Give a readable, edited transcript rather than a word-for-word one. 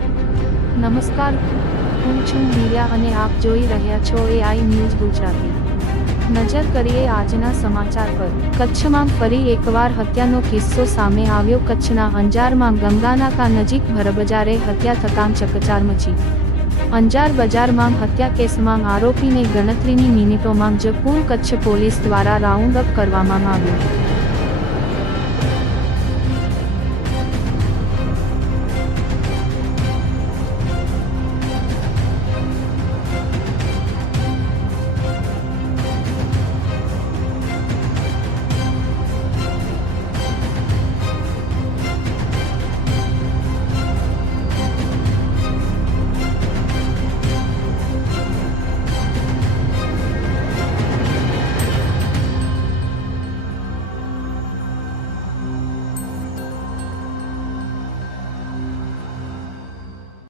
નમસ્કાર, હું છું દિવ્યા અને આપ જોઈ રહ્યા છો AI ન્યૂઝ ગુજરાતી. નજર કરીએ આજના સમાચાર પર. કચ્છમાં ફરી એકવાર હત્યાનો કિસ્સો સામે આવ્યો. કચ્છના અંજારમાં ગંગાનાકા નજીક ભરબજારે હત્યા થતાં ચકચાર મચી. અંજાર બજારમાં હત્યા કેસમાં આરોપીને ગણતરીની મિનિટોમાં જ કચ્છ પોલીસ દ્વારા રાઉન્ડ અપ કરવામાં આવ્યો.